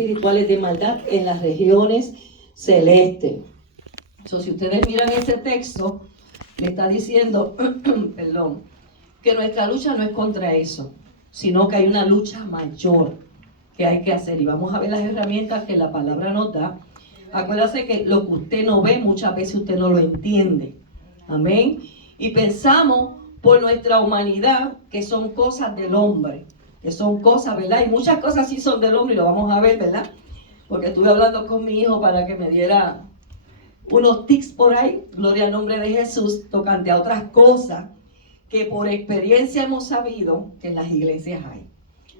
espirituales de maldad en las regiones celestes. So, si ustedes miran ese texto, le está diciendo, perdón, que nuestra lucha no es contra eso, sino que hay una lucha mayor que hay que hacer. Y vamos a ver las herramientas que la palabra nos da. Acuérdate que lo que usted no ve, muchas veces usted no lo entiende. Amén. Y pensamos por nuestra humanidad que son cosas del hombre, que son cosas, ¿verdad? Y muchas cosas sí son del hombre y lo vamos a ver, ¿verdad? Porque estuve hablando con mi hijo para que me diera unos tips por ahí, gloria al nombre de Jesús, tocante a otras cosas que por experiencia hemos sabido que en las iglesias hay.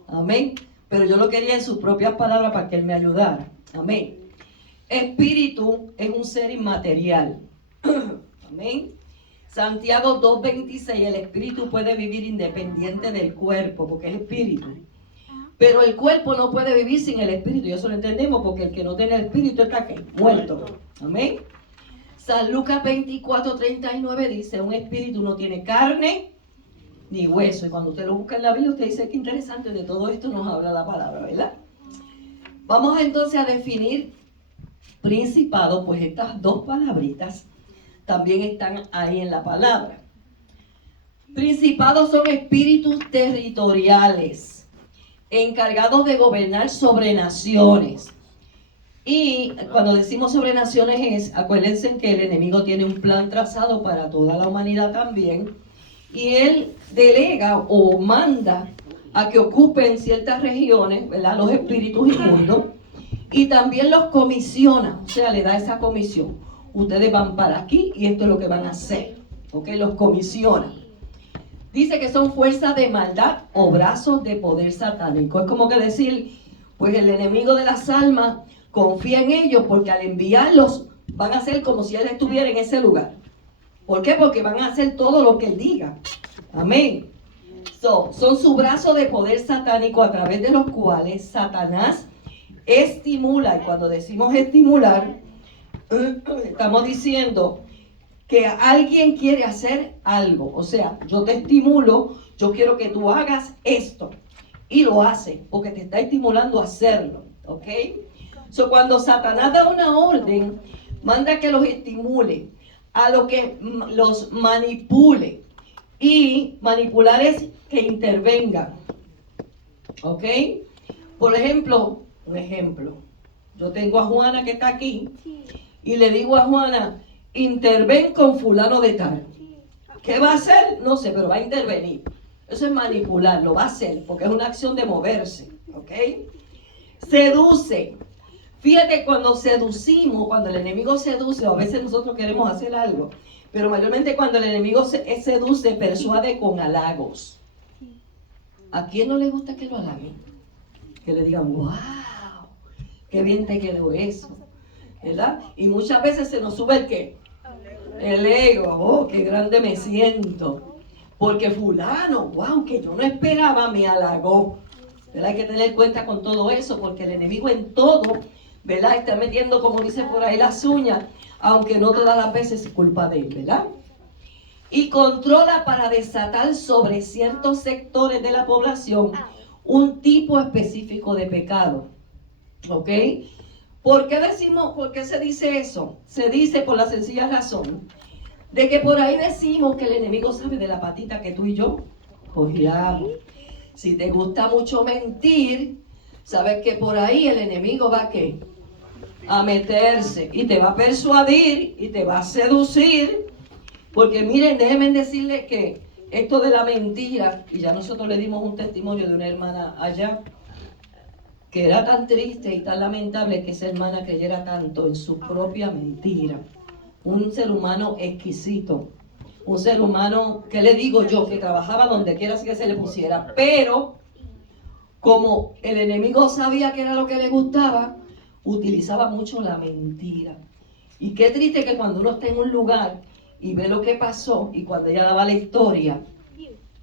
Amén. Pero yo lo quería en sus propias palabras para que él me ayudara. Amén. Espíritu es un ser inmaterial. Amén. Santiago 2:26, el espíritu puede vivir independiente del cuerpo, porque es espíritu. Pero el cuerpo no puede vivir sin el espíritu, y eso lo entendemos, porque el que no tiene el espíritu está ¿qué? Muerto. Amén. San Lucas 24:39 dice, un espíritu no tiene carne ni hueso. Y cuando usted lo busca en la Biblia, usted dice, qué interesante, de todo esto nos habla la palabra, ¿verdad? Vamos entonces a definir principado, pues estas dos palabritas también están ahí en la palabra. Principados son espíritus territoriales, encargados de gobernar sobre naciones. Y cuando decimos sobre naciones acuérdense que el enemigo tiene un plan trazado para toda la humanidad también. Y él delega o manda a que ocupen ciertas regiones, ¿verdad? Los espíritus inmundos. Y también los comisiona, o sea, le da esa comisión. Ustedes van para aquí y esto es lo que van a hacer. ¿Ok? Los comisiona. Dice que son fuerzas de maldad o brazos de poder satánico. Es como que decir, pues el enemigo de las almas confía en ellos porque al enviarlos van a hacer como si él estuviera en ese lugar. ¿Por qué? Porque van a hacer todo lo que él diga. Amén. Son su brazo de poder satánico a través de los cuales Satanás estimula. Y cuando decimos estimular, estamos diciendo que alguien quiere hacer algo. O sea, yo te estimulo, yo quiero que tú hagas esto. Y lo hace, porque te está estimulando a hacerlo. ¿Ok? Cuando Satanás da una orden, manda que los estimule, a lo que los manipule. Y manipular es que intervengan. ¿Ok? Por ejemplo, un ejemplo. Yo tengo a Juana que está aquí y le digo a Juana, interven con fulano de tal. ¿Qué va a hacer? No sé, pero va a intervenir. Eso es manipular, lo va a hacer, porque es una acción de moverse. ¿Ok? Seduce. Fíjate, cuando seducimos, cuando el enemigo seduce, o a veces nosotros queremos hacer algo, pero mayormente cuando el enemigo seduce, persuade con halagos. ¿A quién no le gusta que lo halaguen? Que le digan, wow, qué bien te quedó eso, ¿verdad? Y muchas veces se nos sube el ¿qué? El ego. Oh, qué grande me siento, porque fulano, wow, que yo no esperaba, me halagó. ¿Verdad? Hay que tener cuenta con todo eso, porque el enemigo en todo, ¿verdad? Está metiendo, como dice por ahí, las uñas, aunque no todas las veces es culpa de él, ¿verdad? Y controla para desatar sobre ciertos sectores de la población un tipo específico de pecado. ¿Ok? ¿Por qué se dice eso? Se dice por la sencilla razón de que por ahí decimos que el enemigo sabe de la patita que tú y yo cogíamos. Si te gusta mucho mentir, sabes que por ahí el enemigo va ¿qué? A meterse y te va a persuadir y te va a seducir. Porque miren, déjenme decirles que esto de la mentira, y ya nosotros le dimos un testimonio de una hermana allá, que era tan triste y tan lamentable que esa hermana creyera tanto en su propia mentira. Un ser humano exquisito, un ser humano, ¿qué le digo yo? Que trabajaba donde quiera que se le pusiera, pero como el enemigo sabía que era lo que le gustaba, utilizaba mucho la mentira. Y qué triste que cuando uno está en un lugar y ve lo que pasó, y cuando ella daba la historia,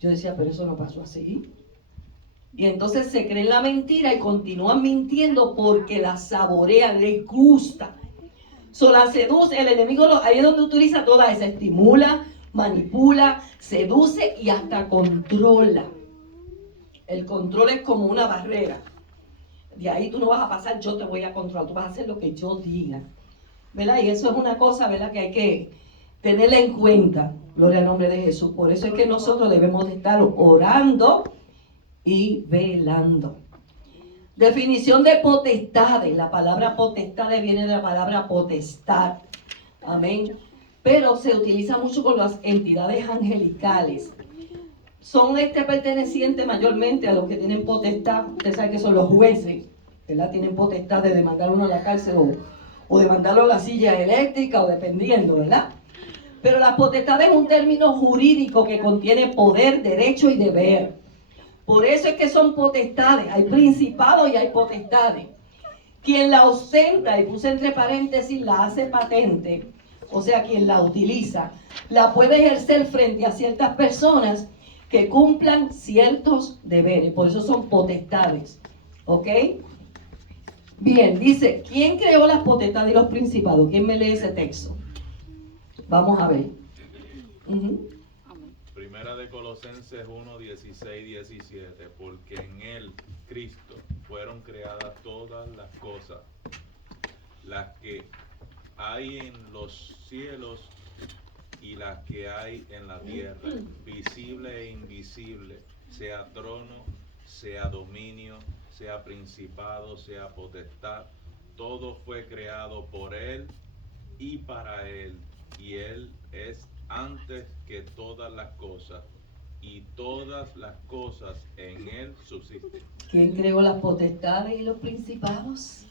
yo decía, pero eso no pasó así. Y entonces se creen la mentira y continúan mintiendo porque la saborean, les gusta. La seduce, el enemigo ahí es donde utiliza toda esa, estimula, manipula, seduce y hasta controla. El control es como una barrera. de ahí tú no vas a pasar, yo te voy a controlar, tú vas a hacer lo que yo diga, ¿verdad? Y eso es una cosa, ¿verdad?, que hay que tenerla en cuenta, gloria al nombre de Jesús. Por eso es que nosotros debemos de estar orando y velando. Definición de potestades. La palabra potestades viene de la palabra potestad. Amén. Pero se utiliza mucho con las entidades angelicales. Son pertenecientes mayormente a los que tienen potestad. Usted sabe que son los jueces, ¿verdad? Tienen potestad de demandar uno a la cárcel o de mandarlo a la silla eléctrica o dependiendo, ¿verdad? Pero la potestad es un término jurídico que contiene poder, derecho y deber. Por eso es que son potestades. Hay principados y hay potestades. Quien la ostenta, y puse entre paréntesis, la hace patente, o sea, quien la utiliza, la puede ejercer frente a ciertas personas que cumplan ciertos deberes. Por eso son potestades. ¿Ok? Bien, dice, ¿quién creó las potestades y los principados? ¿Quién me lee ese texto? Vamos a ver. Primera de Colosenses 1, 16, 17, porque en él, Cristo, fueron creadas todas las cosas, las que hay en los cielos y las que hay en la tierra, visible e invisible, sea trono, sea dominio, sea principado, sea potestad, todo fue creado por él y para él, y él es antes que todas las cosas, y todas las cosas en él subsisten. ¿Quién creó las potestades y los principados?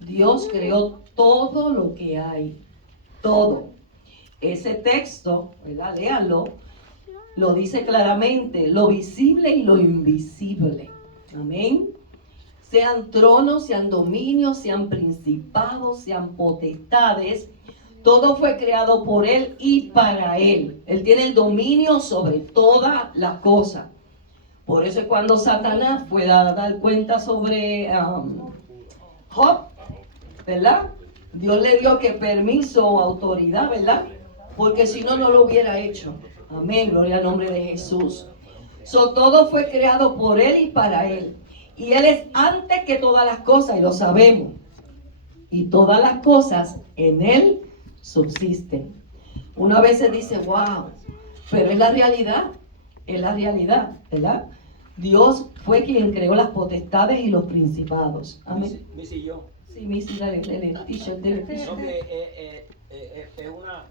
Dios creó todo lo que hay, todo. Ese texto, ¿verdad? Léanlo, lo dice claramente, lo visible y lo invisible. Amén. Sean tronos, sean dominios, sean principados, sean potestades, todo fue creado por Él y para Él. Él tiene el dominio sobre todas las cosas. Por eso es cuando Satanás fue a dar cuenta sobre Job, ¿verdad? Dios le dio que permiso o autoridad, ¿verdad? Porque si no, no lo hubiera hecho. Amén, gloria al nombre de Jesús. Todo fue creado por Él y para Él. Y Él es antes que todas las cosas, y lo sabemos. Y todas las cosas en Él subsisten. Una vez se dice, wow, pero es la realidad, ¿verdad? Dios fue quien creó las potestades y los principados. Amén. Missy y yo. Sí, Missy, dale, t-shirt. No, que es una,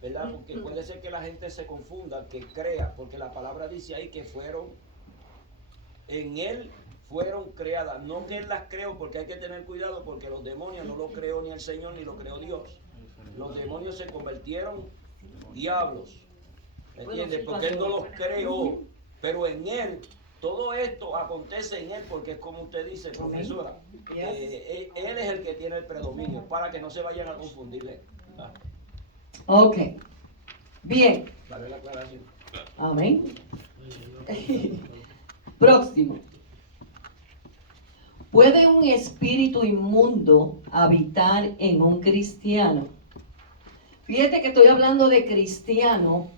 ¿verdad? Porque puede ser que la gente se confunda, que crea, porque la palabra dice ahí que en él fueron creadas. No que él las creó, porque hay que tener cuidado, porque los demonios no lo creó ni el Señor ni lo creó Dios. Los demonios se convirtieron diablos, ¿me entiendes? Porque él no los creó, pero en él, todo esto acontece en él, porque es como usted dice, profesora, él es el que tiene el predominio, para que no se vayan a confundirle. Ok, bien. Dale la aclaración. Amén. Próximo. ¿Puede un espíritu inmundo habitar en un cristiano? Fíjate que estoy hablando de cristiano,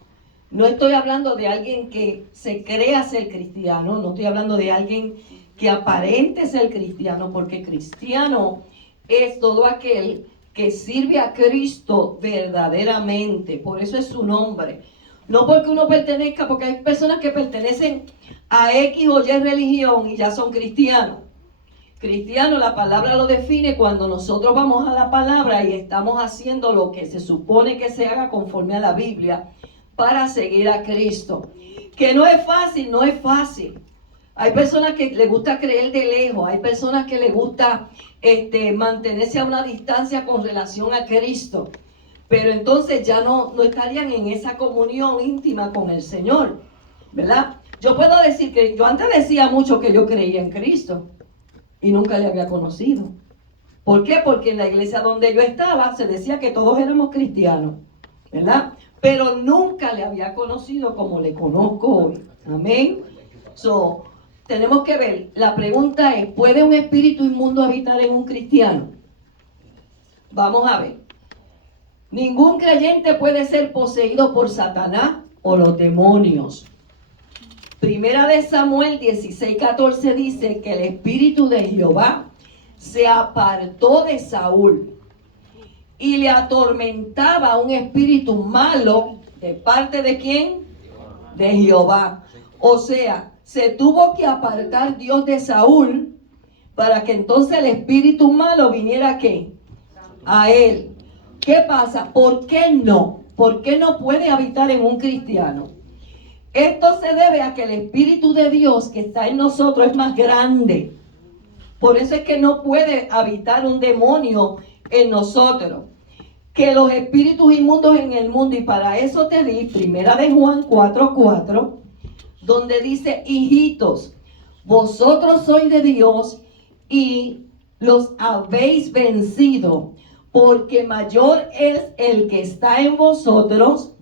no estoy hablando de alguien que se crea ser cristiano, no estoy hablando de alguien que aparente ser cristiano, porque cristiano es todo aquel que sirve a Cristo verdaderamente, por eso es su nombre. No porque uno pertenezca, porque hay personas que pertenecen a X o Y religión y ya son cristianos. Cristiano, la palabra lo define cuando nosotros vamos a la palabra y estamos haciendo lo que se supone que se haga conforme a la Biblia para seguir a Cristo. Que no es fácil, no es fácil. Hay personas que les gusta creer de lejos, hay personas que les gusta mantenerse a una distancia con relación a Cristo. Pero entonces ya no estarían en esa comunión íntima con el Señor, ¿verdad? Yo puedo decir que yo antes decía mucho que yo creía en Cristo y nunca le había conocido. ¿Por qué? Porque en la iglesia donde yo estaba se decía que todos éramos cristianos, ¿verdad? Pero nunca le había conocido como le conozco hoy. Amén. Tenemos que ver, la pregunta es, ¿puede un espíritu inmundo habitar en un cristiano? Vamos a ver. Ningún creyente puede ser poseído por Satanás o los demonios. Primera de Samuel 16:14 dice que el espíritu de Jehová se apartó de Saúl y le atormentaba un espíritu malo de parte de ¿quién? De Jehová. O sea, se tuvo que apartar Dios de Saúl para que entonces el espíritu malo viniera ¿a qué? A él. ¿Qué pasa? ¿Por qué no? ¿Por qué no puede habitar en un cristiano? Esto se debe a que el Espíritu de Dios que está en nosotros es más grande. Por eso es que no puede habitar un demonio en nosotros. Que los espíritus inmundos en el mundo, y para eso te di Primera de Juan 4:4, donde dice: hijitos, vosotros sois de Dios y los habéis vencido, porque mayor es el que está en vosotros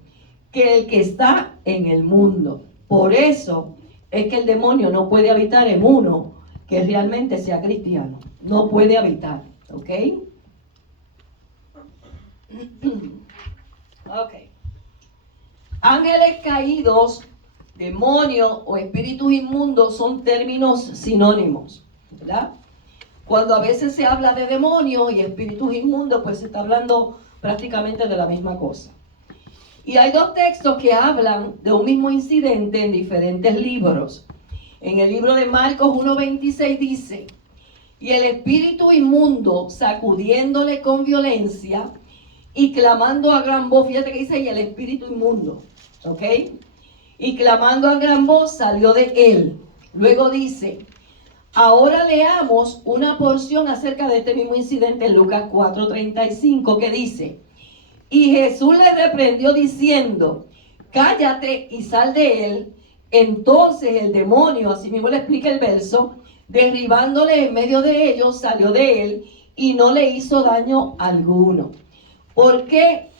que el que está en el mundo. Por eso es que el demonio no puede habitar en uno que realmente sea cristiano. No puede habitar, ¿ok? Ok. Ángeles caídos, demonios o espíritus inmundos son términos sinónimos, ¿verdad? Cuando a veces se habla de demonios y espíritus inmundos, pues se está hablando prácticamente de la misma cosa. Y hay dos textos que hablan de un mismo incidente en diferentes libros. En el libro de Marcos 1:26 dice: y el espíritu inmundo, sacudiéndole con violencia y clamando a gran voz, fíjate que dice: y el espíritu inmundo, ¿ok? Y clamando a gran voz salió de él. Luego dice: ahora leamos una porción acerca de este mismo incidente en Lucas 4:35, que dice: y Jesús le reprendió diciendo: cállate y sal de él. Entonces el demonio, así mismo le explica el verso, derribándole en medio de ellos, salió de él y no le hizo daño alguno. ¿Por qué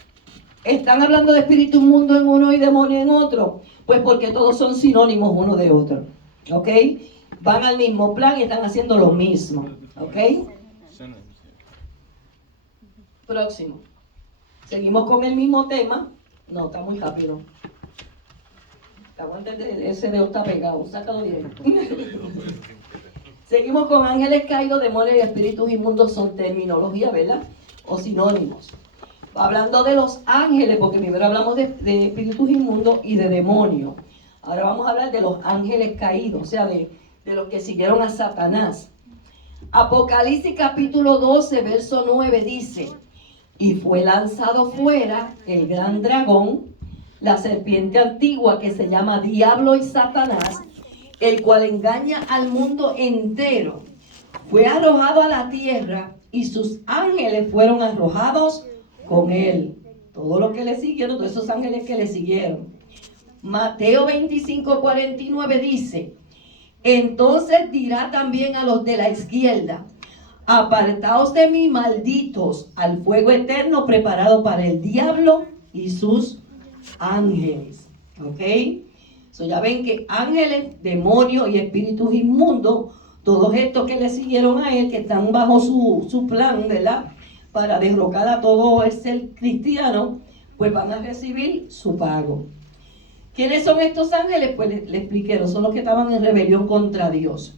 están hablando de espíritu inmundo en uno y demonio en otro? Pues porque todos son sinónimos uno de otro, ¿ok? Van al mismo plan y están haciendo lo mismo, ¿ok? Próximo. Seguimos con el mismo tema. No, está muy rápido. Aguanta, ese dedo está pegado. Sácalo directo. Seguimos con ángeles caídos, demonios y espíritus inmundos. Son terminología, ¿verdad? O sinónimos. Hablando de los ángeles, porque primero hablamos de espíritus inmundos y de demonios. Ahora vamos a hablar de los ángeles caídos, o sea, de los que siguieron a Satanás. Apocalipsis capítulo 12, verso 9 dice: y fue lanzado fuera el gran dragón, la serpiente antigua que se llama Diablo y Satanás, el cual engaña al mundo entero. Fue arrojado a la tierra y sus ángeles fueron arrojados con él. Todo lo que le siguieron, todos esos ángeles que le siguieron. Mateo 25:49 dice: entonces dirá también a los de la izquierda: apartaos de mí, malditos, al fuego eterno preparado para el diablo y sus ángeles. ¿Ok? So ya ven que ángeles, demonios y espíritus inmundos, todos estos que le siguieron a él, que están bajo su plan, ¿verdad? Para derrocar a todo el ser cristiano, pues van a recibir su pago. ¿Quiénes son estos ángeles? Pues le expliqué, son los que estaban en rebelión contra Dios.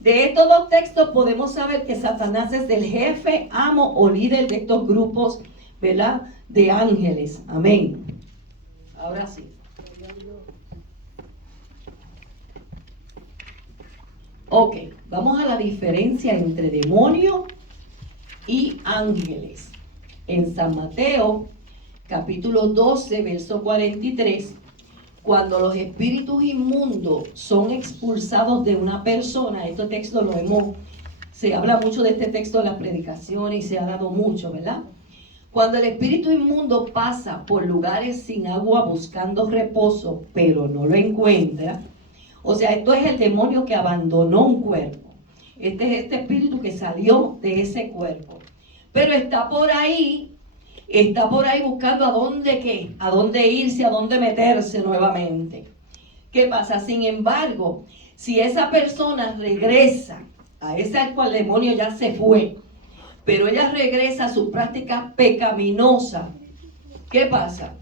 De estos dos textos podemos saber que Satanás es el jefe, amo o líder de estos grupos, ¿verdad? De ángeles. Amén. Ahora sí. Ok, vamos a la diferencia entre demonio y ángeles. En San Mateo, capítulo 12, verso 43, cuando los espíritus inmundos son expulsados de una persona, este texto se habla mucho de este texto en las predicaciones y se ha dado mucho, ¿verdad? Cuando el espíritu inmundo pasa por lugares sin agua buscando reposo, pero no lo encuentra, o sea, esto es el demonio que abandonó un cuerpo. Este es este espíritu que salió de ese cuerpo, pero está por ahí buscando a dónde irse, a dónde meterse nuevamente. ¿Qué pasa? Sin embargo, si esa persona regresa a esa al cual el demonio ya se fue, pero ella regresa a sus prácticas pecaminosas, ¿qué pasa?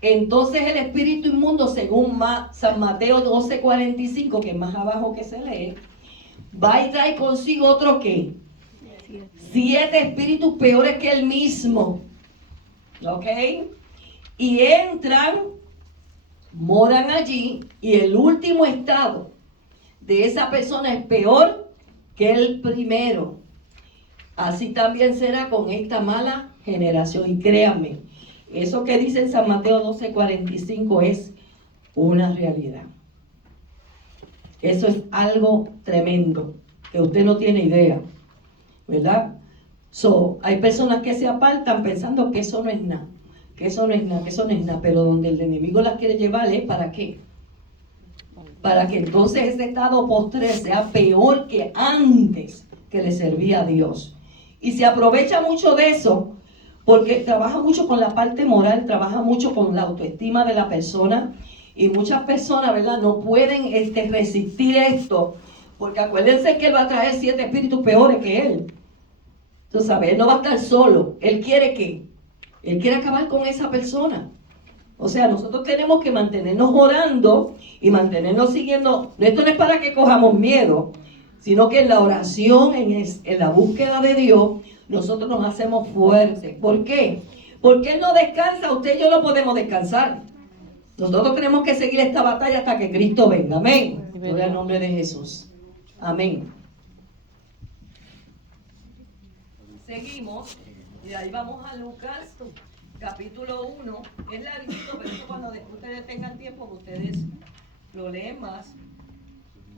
entonces el espíritu inmundo, según San Mateo 12:45, que es más abajo que se lee, va y trae consigo otro ¿qué? 7 espíritus peores que él mismo. ¿Ok? Y entran, moran allí, y el último estado de esa persona es peor que el primero. Así también será con esta mala generación. Y créanme, eso que dice en San Mateo 12:45 es una realidad. Eso es algo tremendo, que usted no tiene idea, ¿verdad? Hay personas que se apartan pensando que eso no es nada, que eso no es nada, que eso no es nada, pero donde el enemigo las quiere llevar es ¿para qué? Para que entonces ese estado postre sea peor que antes que le servía a Dios. Y se aprovecha mucho de eso, porque trabaja mucho con la parte moral, trabaja mucho con la autoestima de la persona, y muchas personas, ¿verdad?, no pueden resistir esto, porque acuérdense que él va a traer 7 espíritus peores que él. Tú sabes, él no va a estar solo. Él quiere ¿qué? Él quiere acabar con esa persona. O sea, nosotros tenemos que mantenernos orando y mantenernos siguiendo. Esto no es para que cojamos miedo, sino que en la oración, en la búsqueda de Dios, nosotros nos hacemos fuertes. ¿Por qué? Porque Él no descansa, usted y yo no podemos descansar. Nosotros tenemos que seguir esta batalla hasta que Cristo venga. Amén. Gloria al nombre de Jesús. Amén. Seguimos y de ahí vamos a Lucas capítulo 1. Es larguito, pero eso cuando ustedes tengan tiempo, ustedes lo leen más.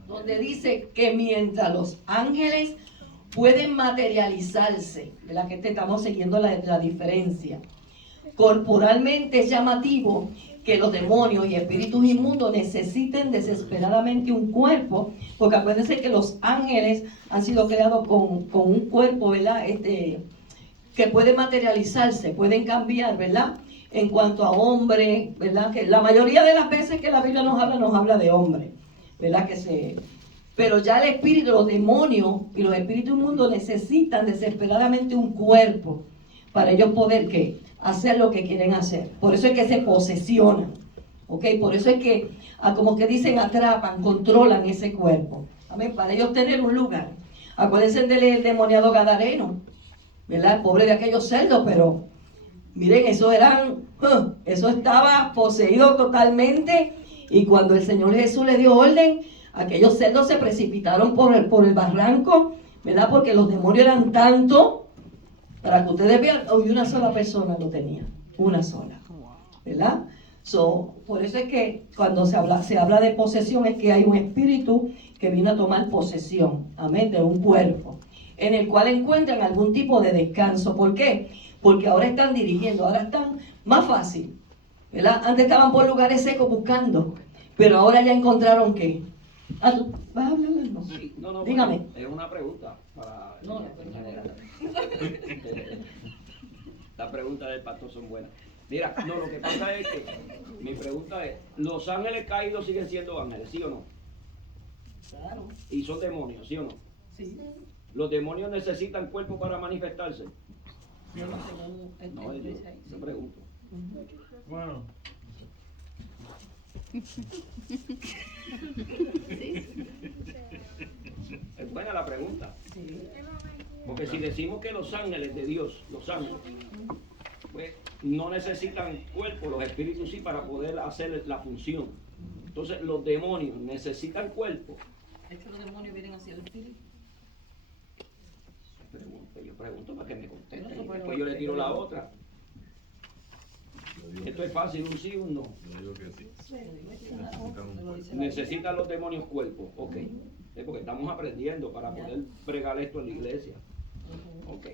Donde dice que mientras los ángeles pueden materializarse, ¿verdad? Que estamos siguiendo la diferencia. Corporalmente es llamativo que los demonios y espíritus inmundos necesiten desesperadamente un cuerpo, porque acuérdense que los ángeles han sido creados con un cuerpo, ¿verdad? Que puede materializarse, pueden cambiar, ¿verdad? En cuanto a hombre, ¿verdad? Que la mayoría de las veces que la Biblia nos habla de hombre, ¿verdad? Pero ya el espíritu, los demonios y los espíritus inmundos necesitan desesperadamente un cuerpo para ellos poder, ¿qué? Hacer lo que quieren hacer. Por eso es que se posesionan, ¿ok? Por eso es que, como que dicen, atrapan, controlan ese cuerpo. Amén. Para ellos tener un lugar. Acuérdense del demoniado gadareno, ¿verdad? El pobre de aquellos cerdos, pero miren, eso estaba poseído totalmente. Y cuando el Señor Jesús le dio orden, aquellos cerdos se precipitaron por el barranco, ¿verdad? Porque los demonios eran tantos. Para que ustedes vean, hoy una sola persona lo tenía, una sola, ¿verdad? Por eso es que cuando se habla de posesión, es que hay un espíritu que viene a tomar posesión, amén, de un cuerpo, en el cual encuentran algún tipo de descanso. ¿Por qué? Porque ahora están dirigiendo, ahora están más fácil, ¿verdad? Antes estaban por lugares secos buscando, pero ahora ya encontraron ¿qué? ¿Tú vas a hablar algo? Sí, no, dígame. Es una pregunta para en general. Las preguntas del pastor son buenas. Mira, no, lo que pasa es que mi pregunta es, ¿los ángeles caídos siguen siendo ángeles, sí o no? Claro. ¿Y son demonios, sí o no? Sí. ¿Los demonios necesitan cuerpo para manifestarse? No, yo pregunto. Bueno. Es buena la pregunta. Sí. Porque si decimos que los ángeles de Dios, los ángeles, pues no necesitan cuerpo, los espíritus sí, para poder hacer la función. Entonces los demonios necesitan cuerpo. Es que los demonios vienen hacia el espíritu. Yo pregunto para que me contesten. No, Después yo le tiro la otra. Esto es fácil, un sí o un no. Yo digo que sí. Necesitan los demonios cuerpo. Ok. Porque estamos aprendiendo para poder bregar esto en la iglesia. Ok.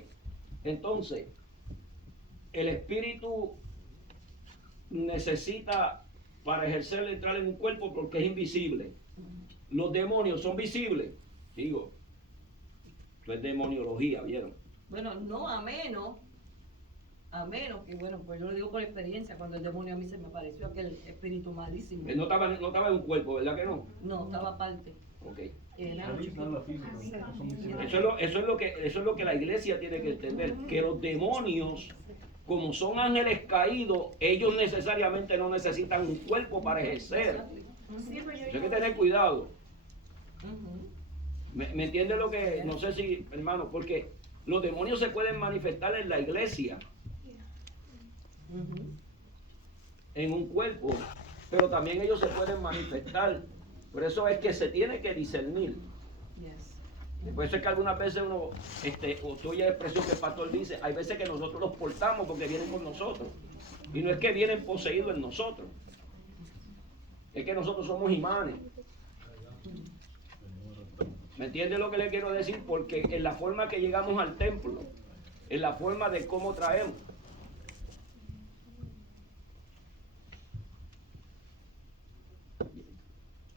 Entonces, el espíritu necesita para ejercer entrar en un cuerpo porque es invisible. Los demonios son visibles. Digo, esto es demoniología, ¿vieron? Bueno, no, a menos que, bueno, pues yo lo digo por experiencia, cuando el demonio a mí se me apareció aquel espíritu malísimo. No estaba en un cuerpo, ¿verdad que no? No, estaba aparte. Ok. Eso es lo que la iglesia tiene que entender, que los demonios como son ángeles caídos, ellos necesariamente no necesitan un cuerpo para ejercer. Hay que tener cuidado. ¿Me entiende lo que? No sé si, hermano, porque los demonios se pueden manifestar en la iglesia, en un cuerpo, pero también ellos se pueden manifestar. Por eso es que se tiene que discernir. Por eso es que algunas veces uno, o tú oyes la expresión que el pastor dice, hay veces que nosotros los portamos porque vienen con nosotros. Y no es que vienen poseídos en nosotros. Es que nosotros somos imanes. ¿Me entiende lo que le quiero decir? Porque en la forma que llegamos al templo, en la forma de cómo traemos.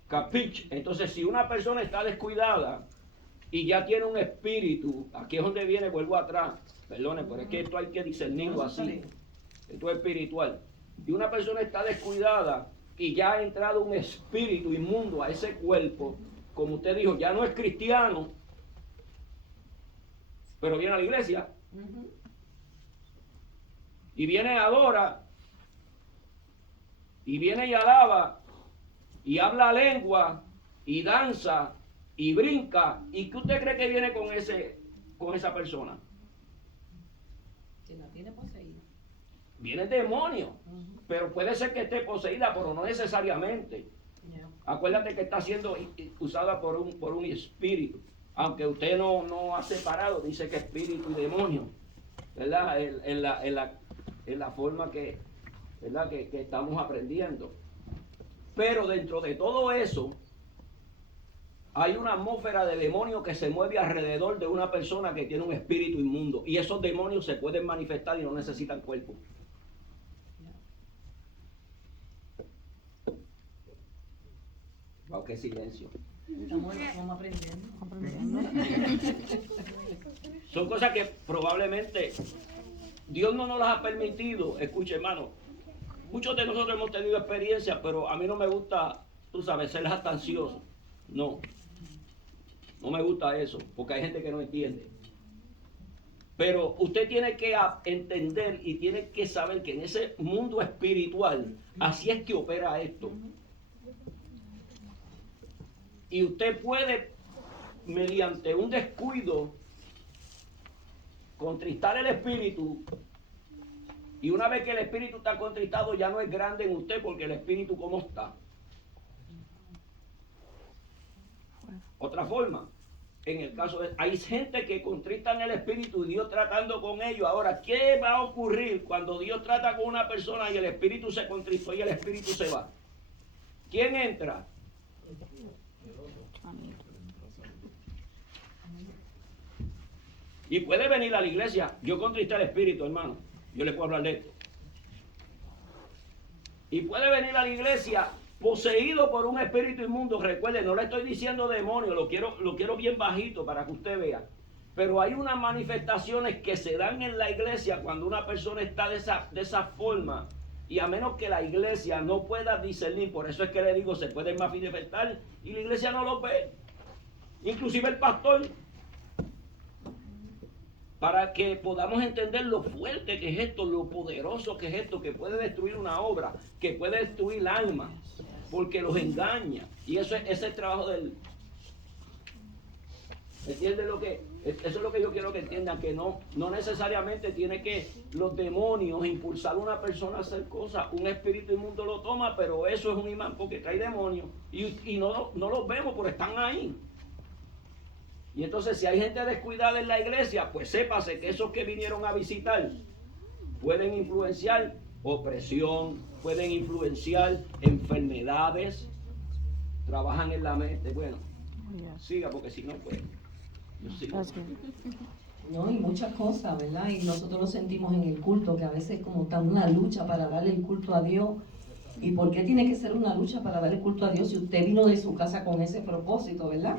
Capich. Entonces, si una persona está descuidada y ya tiene un espíritu, aquí es donde viene, vuelvo atrás, perdone, pero es que esto hay que discernirlo así. Esto es espiritual. Y una persona está descuidada y ya ha entrado un espíritu inmundo a ese cuerpo, como usted dijo, ya no es cristiano, pero viene a la iglesia. Y viene y adora, y viene y alaba, y habla lengua, y danza, y brinca. ¿Y qué usted cree que viene con esa persona? Que la tiene poseída. Viene el demonio, pero puede ser que esté poseída, pero no necesariamente. Acuérdate que está siendo usada por un espíritu, aunque usted no ha separado, dice que espíritu y demonio, ¿verdad? En la forma que, ¿verdad? Que estamos aprendiendo. Pero dentro de todo eso, hay una atmósfera de demonio que se mueve alrededor de una persona que tiene un espíritu inmundo. Y esos demonios se pueden manifestar y no necesitan cuerpo. Wow, qué silencio. Estamos aprendiendo. Son cosas que probablemente Dios no nos las ha permitido. Escuche, hermano, muchos de nosotros hemos tenido experiencias, pero a mí no me gusta, tú sabes, ser jactancioso. No me gusta eso, porque hay gente que no entiende. Pero usted tiene que entender y tiene que saber que en ese mundo espiritual, así es que opera esto. Y usted puede, mediante un descuido, contristar el espíritu. Y una vez que el espíritu está contristado, ya no es grande en usted, porque el espíritu, ¿cómo está? Otra forma, en el caso de... Hay gente que contristan el espíritu y Dios tratando con ellos. Ahora, ¿qué va a ocurrir cuando Dios trata con una persona y el espíritu se contristó y el espíritu se va? ¿Quién entra? Y puede venir a la iglesia. Yo contristé el espíritu, hermano. Yo le puedo hablar de esto. Y puede venir a la iglesia poseído por un espíritu inmundo. Recuerde, no le estoy diciendo demonio, lo quiero bien bajito para que usted vea. Pero hay unas manifestaciones que se dan en la iglesia cuando una persona está de esa forma. Y a menos que la iglesia no pueda discernir, por eso es que le digo, se pueden manifestar y la iglesia no lo ve. Inclusive el pastor. Para que podamos entender lo fuerte que es esto, lo poderoso que es esto, que puede destruir una obra, que puede destruir el alma, porque los engaña. Y eso es el trabajo del... ¿Entiende lo que? Eso es lo que yo quiero que entiendan, que no necesariamente tiene que los demonios impulsar a una persona a hacer cosas. Un espíritu inmundo lo toma, pero eso es un imán porque trae demonios. Y no los vemos, pero están ahí. Y entonces si hay gente descuidada en la iglesia, pues sépase que esos que vinieron a visitar pueden influenciar opresión, pueden influenciar enfermedades, trabajan en la mente. Bueno, siga porque si no, pues yo sigo. No, y muchas cosas, ¿verdad? Y nosotros lo sentimos en el culto, que a veces como está una lucha para darle el culto a Dios. ¿Y por qué tiene que ser una lucha para darle el culto a Dios si usted vino de su casa con ese propósito, ¿verdad?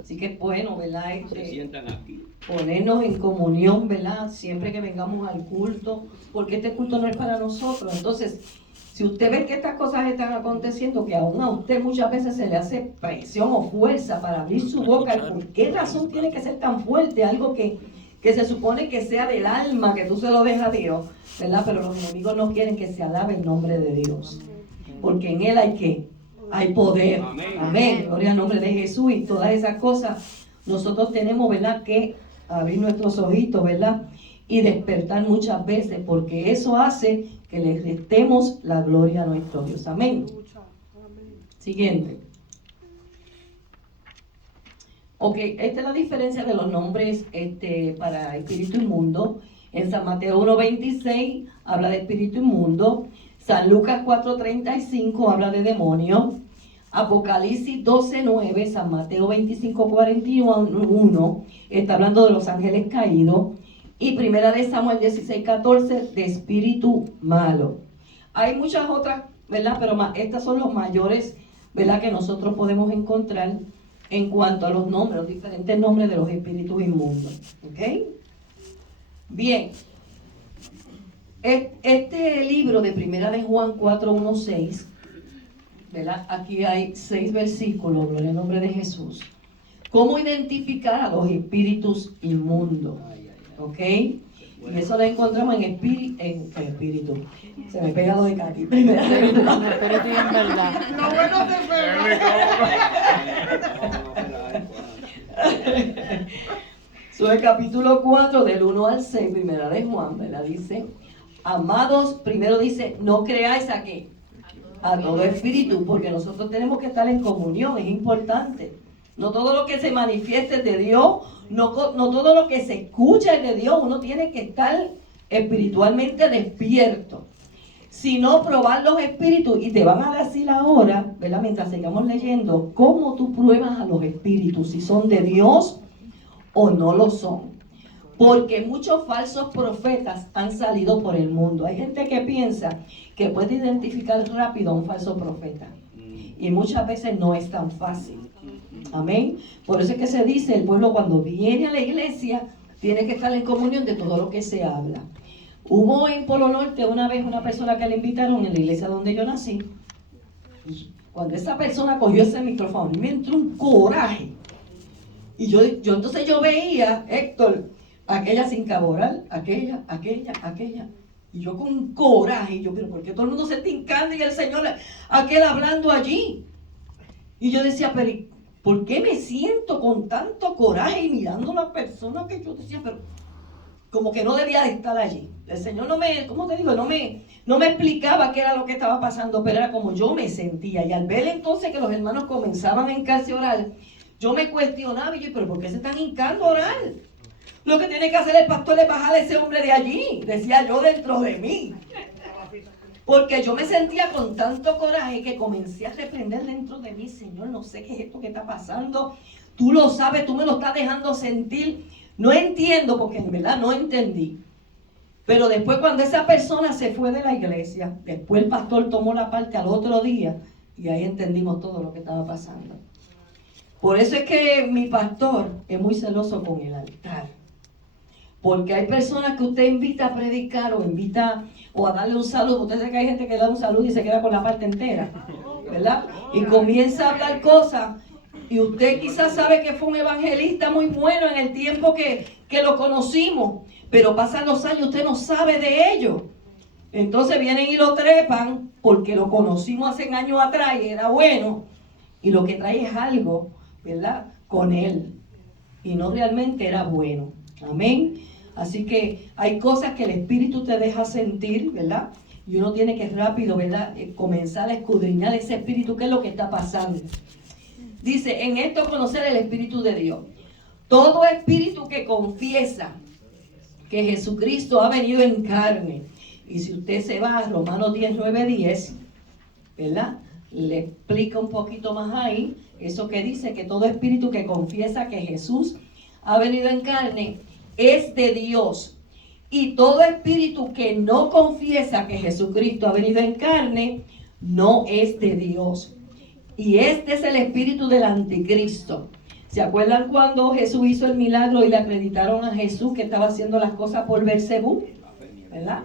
Así que es bueno, ¿verdad? Se sientan aquí. Ponernos en comunión, ¿verdad? Siempre que vengamos al culto, porque este culto no es para nosotros. Entonces, si usted ve que estas cosas están aconteciendo, que aún a usted muchas veces se le hace presión o fuerza para abrir su boca, ¿por qué razón tiene que ser tan fuerte? Algo que que se supone que sea del alma, que tú se lo dejas a Dios, ¿verdad? Pero los enemigos no quieren que se alabe el nombre de Dios, porque en Él hay ¿qué? Hay poder. Amén. Gloria al nombre de Jesús. Y todas esas cosas nosotros tenemos, ¿verdad?, que abrir nuestros ojitos, ¿verdad?, y despertar muchas veces, porque eso hace que le restemos la gloria a nuestro Dios. Amén. Siguiente. Ok, esta es la diferencia de los nombres para espíritu inmundo. En San Mateo 1:26 habla de espíritu inmundo. San Lucas 4:35 habla de demonio. Apocalipsis 12:9, San Mateo 25:41 está hablando de los ángeles caídos. Y Primera de Samuel 16:14 de espíritu malo. Hay muchas otras, ¿verdad? Pero estas son los mayores, ¿verdad?, que nosotros podemos encontrar en cuanto a los nombres, los diferentes nombres de los espíritus inmundos. ¿Ok? Bien. Este libro de Primera de Juan 4:1-6, ¿verdad? Aquí hay 6 versículos, gloria al nombre de Jesús. ¿Cómo identificar a los espíritus inmundos? ¿Ok? Y eso lo encontramos en espíritu. Se me pega lo de aquí. Primera de Juan. Espíritu y en verdad. Lo bueno te pega. Sobre el capítulo 4, del 1 al 6, Primera de Juan, ¿verdad? Dice, amados, primero dice, no creáis a qué, a todo espíritu, porque nosotros tenemos que estar en comunión, es importante. No todo lo que se manifieste es de Dios, no todo lo que se escucha es de Dios, uno tiene que estar espiritualmente despierto. Sino probar los espíritus, y te van a decir ahora, ¿verdad?, mientras sigamos leyendo, cómo tú pruebas a los espíritus, si son de Dios o no lo son. Porque muchos falsos profetas han salido por el mundo. Hay gente que piensa que puede identificar rápido a un falso profeta. Y muchas veces no es tan fácil. Amén. Por eso es que se dice, el pueblo cuando viene a la iglesia tiene que estar en comunión de todo lo que se habla. Hubo en Polo Norte una vez una persona que le invitaron en la iglesia donde yo nací. Y cuando esa persona cogió ese micrófono, me entró un coraje. Y yo entonces yo veía, Héctor, aquella sin caboral, aquella. Y yo con coraje, y yo, pero ¿por qué todo el mundo se está hincando y el Señor, aquel hablando allí? Y yo decía, pero ¿por qué me siento con tanto coraje y mirando a la persona que yo decía, pero como que no debía de estar allí? El Señor no me, ¿cómo te digo? No me explicaba qué era lo que estaba pasando, pero era como yo me sentía. Y al ver entonces que los hermanos comenzaban a hincarse a orar, yo me cuestionaba y yo, pero ¿por qué se están hincando a orar? Lo que tiene que hacer el pastor es bajar a ese hombre de allí, decía yo dentro de mí. Porque yo me sentía con tanto coraje que comencé a reprender dentro de mí, Señor, no sé qué es esto que está pasando. Tú lo sabes, tú me lo estás dejando sentir. No entiendo, porque en verdad no entendí. Pero después cuando esa persona se fue de la iglesia, después el pastor tomó la parte al otro día y ahí entendimos todo lo que estaba pasando. Por eso es que mi pastor es muy celoso con el altar. Porque hay personas que usted invita a predicar o invita o a darle un saludo. Usted sabe que hay gente que da un saludo y se queda con la parte entera, ¿verdad? Y comienza a hablar cosas y usted quizás sabe que fue un evangelista muy bueno en el tiempo que lo conocimos, pero pasan los años, usted no sabe de ello. Entonces vienen y lo trepan porque lo conocimos hace años atrás y era bueno, y lo que trae es algo, ¿verdad?, con él, y no realmente era bueno. Amén. Así que hay cosas que el Espíritu te deja sentir, ¿verdad? Y uno tiene que rápido, ¿verdad?, comenzar a escudriñar ese Espíritu, qué es lo que está pasando. Dice, en esto conocer el Espíritu de Dios. Todo espíritu que confiesa que Jesucristo ha venido en carne. Y si usted se va a Romanos 10:9-10, ¿verdad?, le explica un poquito más ahí, eso que dice que todo espíritu que confiesa que Jesús ha venido en carne es de Dios. Y todo espíritu que no confiesa que Jesucristo ha venido en carne no es de Dios. Y este es el espíritu del anticristo. ¿Se acuerdan cuando Jesús hizo el milagro y le acreditaron a Jesús que estaba haciendo las cosas por Beelzebú? ¿Verdad?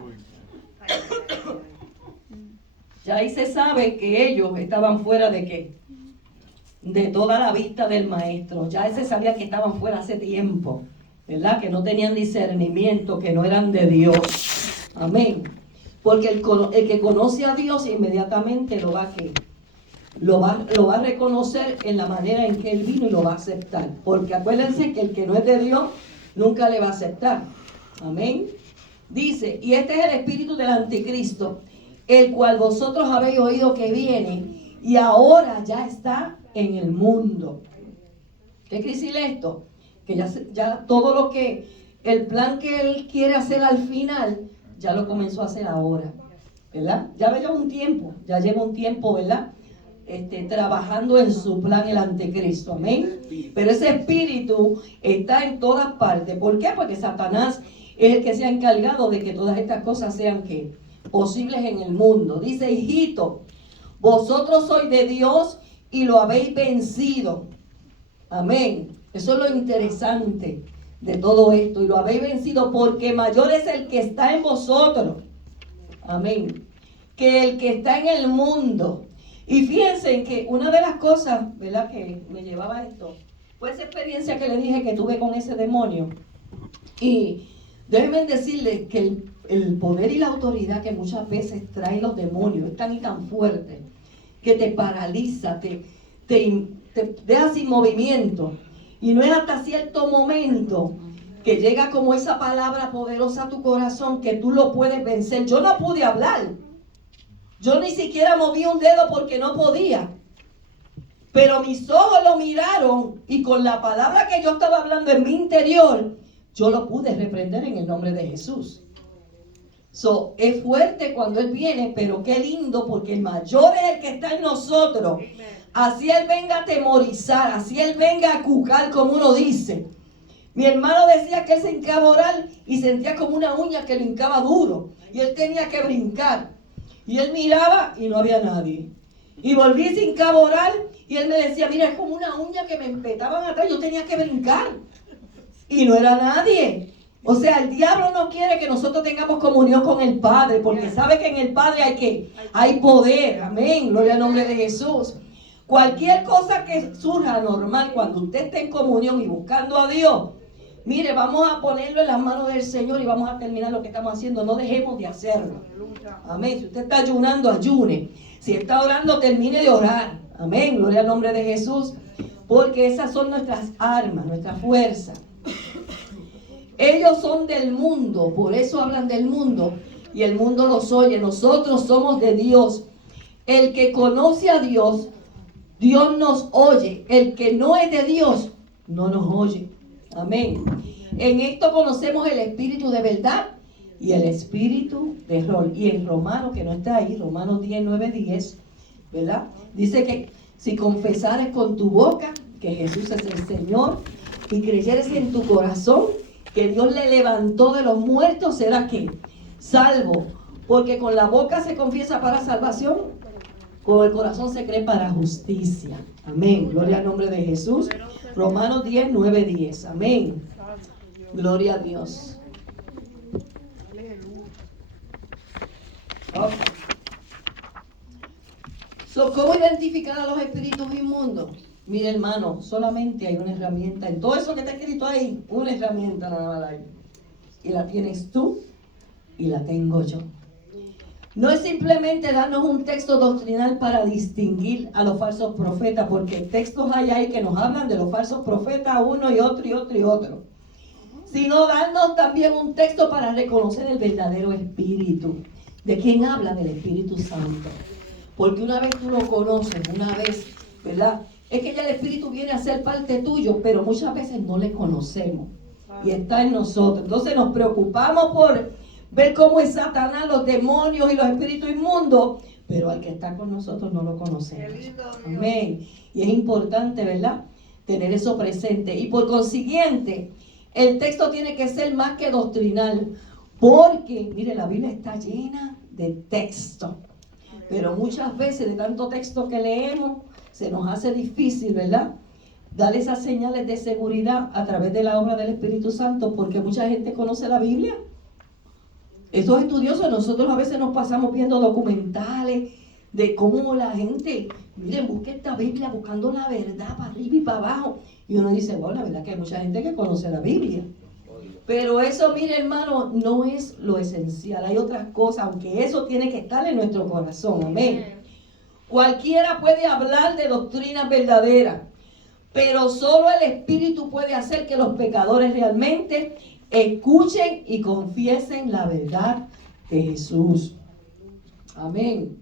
Ya ahí se sabe que ellos estaban fuera de ¿qué? De toda la vista del maestro. Ya se sabía que estaban fuera hace tiempo. ¿verdad? Que no tenían discernimiento, que no eran de Dios. Amén. Porque el que conoce a Dios inmediatamente lo va a reconocer en la manera en que Él vino y lo va a aceptar. Porque acuérdense que el que no es de Dios nunca le va a aceptar. Amén. Dice, y este es el espíritu del anticristo, el cual vosotros habéis oído que viene y ahora ya está en el mundo. ¿Qué quiere decir esto? Que ya todo lo que, el plan que Él quiere hacer al final, ya lo comenzó a hacer ahora, ¿verdad? Ya lleva un tiempo, ¿verdad? Trabajando en su plan el anticristo, amén. Pero ese espíritu está en todas partes. ¿Por qué? Porque Satanás es el que se ha encargado de que todas estas cosas sean ¿qué? Posibles en el mundo. Dice, hijito, vosotros sois de Dios y lo habéis vencido. Amén. Eso es lo interesante de todo esto. Y lo habéis vencido porque mayor es el que está en vosotros. Amén. Que el que está en el mundo. Y fíjense que una de las cosas, ¿verdad?, que me llevaba a esto, fue esa experiencia que le dije que tuve con ese demonio. Y déjenme decirles que el poder y la autoridad que muchas veces traen los demonios es tan y tan fuerte que te paraliza, te deja sin movimiento. Y no es hasta cierto momento que llega como esa palabra poderosa a tu corazón que tú lo puedes vencer. Yo no pude hablar. Yo ni siquiera moví un dedo porque no podía. Pero mis ojos lo miraron y con la palabra que yo estaba hablando en mi interior, yo lo pude reprender en el nombre de Jesús. Es fuerte cuando Él viene, pero qué lindo porque el mayor es el que está en nosotros. Así Él venga a atemorizar, así Él venga a cucar, como uno dice. Mi hermano decía que él se hincaba a orar y sentía como una uña que lo hincaba duro. Y él tenía que brincar. Y él miraba y no había nadie. Y volví sin hincaba a orar y él me decía, mira, es como una uña que me empetaban atrás, yo tenía que brincar. Y no era nadie. O sea, el diablo no quiere que nosotros tengamos comunión con el Padre, porque sabe que en el Padre hay poder. Amén, gloria al nombre de Jesús. Cualquier cosa que surja normal cuando usted esté en comunión y buscando a Dios, mire, vamos a ponerlo en las manos del Señor y vamos a terminar lo que estamos haciendo. No dejemos de hacerlo. Amén. Si usted está ayunando, ayune. Si está orando, termine de orar. Amén. Gloria al nombre de Jesús. Porque esas son nuestras armas, nuestra fuerza. Ellos son del mundo, por eso hablan del mundo. Y el mundo los oye. Nosotros somos de Dios. El que conoce a Dios, Dios nos oye. El que no es de Dios, no nos oye. Amén. En esto conocemos el espíritu de verdad y el espíritu de error. Y en Romanos, que no está ahí, Romanos 10, 9, 10, ¿verdad? Dice que si confesares con tu boca que Jesús es el Señor y creyeres en tu corazón que Dios le levantó de los muertos, serás ¿qué? Salvo. Porque con la boca se confiesa para salvación, con el corazón se cree para justicia. Amén. Gloria al nombre de Jesús. Romanos 10, 9, 10. Amén. Gloria a Dios. Okay. ¿Cómo identificar a los espíritus inmundos? Mire, hermano, solamente hay una herramienta. En todo eso que está escrito ahí, una herramienta nada más hay. Y la tienes tú y la tengo yo. No es simplemente darnos un texto doctrinal para distinguir a los falsos profetas, porque textos hay ahí que nos hablan de los falsos profetas, uno y otro y otro y otro. Sino darnos también un texto para reconocer el verdadero espíritu. ¿De quién habla? Del Espíritu Santo. Porque una vez tú lo conoces, una vez, ¿verdad? Es que ya el Espíritu viene a ser parte tuyo, pero muchas veces no le conocemos. Y está en nosotros. Entonces nos preocupamos por ver cómo es Satanás, los demonios y los espíritus inmundos, pero al que está con nosotros no lo conocemos. Amén. Y es importante, ¿verdad?, tener eso presente. Y por consiguiente, el texto tiene que ser más que doctrinal, porque, mire, la Biblia está llena de texto. Pero muchas veces de tanto texto que leemos, se nos hace difícil, ¿verdad?, dar esas señales de seguridad a través de la obra del Espíritu Santo, porque mucha gente conoce la Biblia. Estos estudiosos, nosotros a veces nos pasamos viendo documentales de cómo la gente, miren, busca esta Biblia buscando la verdad para arriba y para abajo. Y uno dice, bueno, la verdad que hay mucha gente que conoce la Biblia. Pero eso, mire hermano, no es lo esencial. Hay otras cosas, aunque eso tiene que estar en nuestro corazón. Amén. Cualquiera puede hablar de doctrinas verdaderas, pero solo el Espíritu puede hacer que los pecadores realmente escuchen y confiesen la verdad de Jesús. Amén.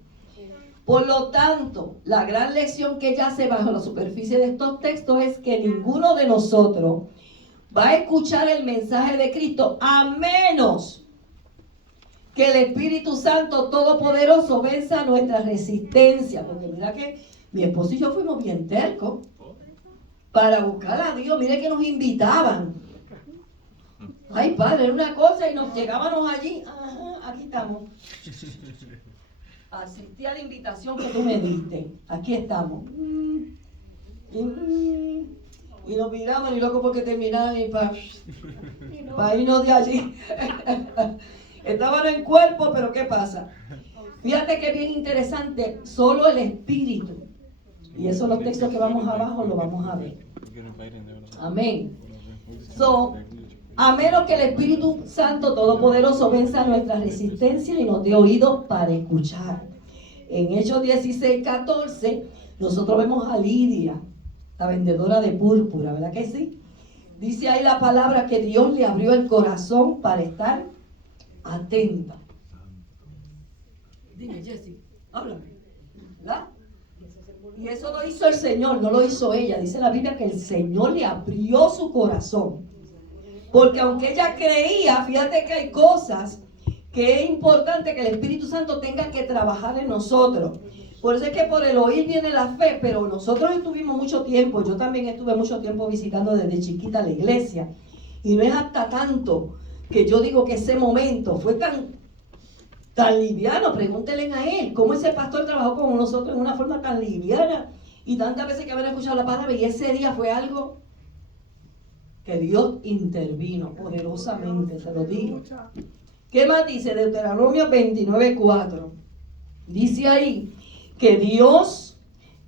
Por lo tanto, la gran lección que yace bajo la superficie de estos textos es que ninguno de nosotros va a escuchar el mensaje de Cristo a menos que el Espíritu Santo Todopoderoso venza nuestra resistencia. Porque mira que mi esposo y yo fuimos bien tercos para buscar a Dios. Mire que nos invitaban. Ay, padre, era una cosa y nos llegábamos allí. Ajá, aquí estamos. Asistí a la invitación que tú me diste. Aquí estamos. Y nos miramos y loco porque terminaban y para irnos de allí. Estaban en cuerpo, pero ¿qué pasa? Fíjate que bien interesante, solo el Espíritu. Y esos los textos que vamos abajo lo vamos a ver. Amén. A menos que el Espíritu Santo Todopoderoso venza nuestra resistencia y nos dé oído para escuchar. En Hechos 16:14, nosotros vemos a Lidia, la vendedora de púrpura, ¿verdad que sí? Dice ahí la palabra que Dios le abrió el corazón para estar atenta. Dime, Jessy, háblame, ¿verdad? Y eso lo hizo el Señor, no lo hizo ella. Dice la Biblia que el Señor le abrió su corazón. Porque aunque ella creía, fíjate que hay cosas que es importante que el Espíritu Santo tenga que trabajar en nosotros. Por eso es que por el oír viene la fe, pero nosotros estuvimos mucho tiempo, yo también estuve mucho tiempo visitando desde chiquita la iglesia. Y no es hasta tanto que yo digo que ese momento fue tan liviano. Pregúntenle a él cómo ese pastor trabajó con nosotros en una forma tan liviana. Y tantas veces que habían escuchado la palabra, y ese día fue algo que Dios intervino poderosamente, se lo digo. ¿Qué más dice Deuteronomio 29:4? Dice ahí que Dios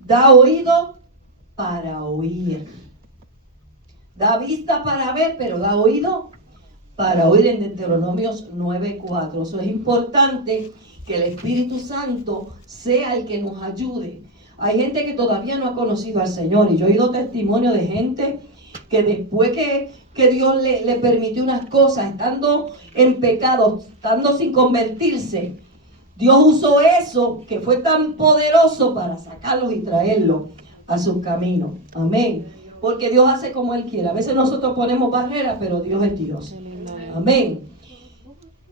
da oído para oír. Da vista para ver, pero da oído para oír en Deuteronomio 9:4. Eso es importante que el Espíritu Santo sea el que nos ayude. Hay gente que todavía no ha conocido al Señor, y yo he oído testimonio de gente que después que Dios le permitió unas cosas, estando en pecado, estando sin convertirse, Dios usó eso que fue tan poderoso para sacarlos y traerlos a sus caminos. Amén. Porque Dios hace como Él quiere. A veces nosotros ponemos barreras, pero Dios es Dios. Amén.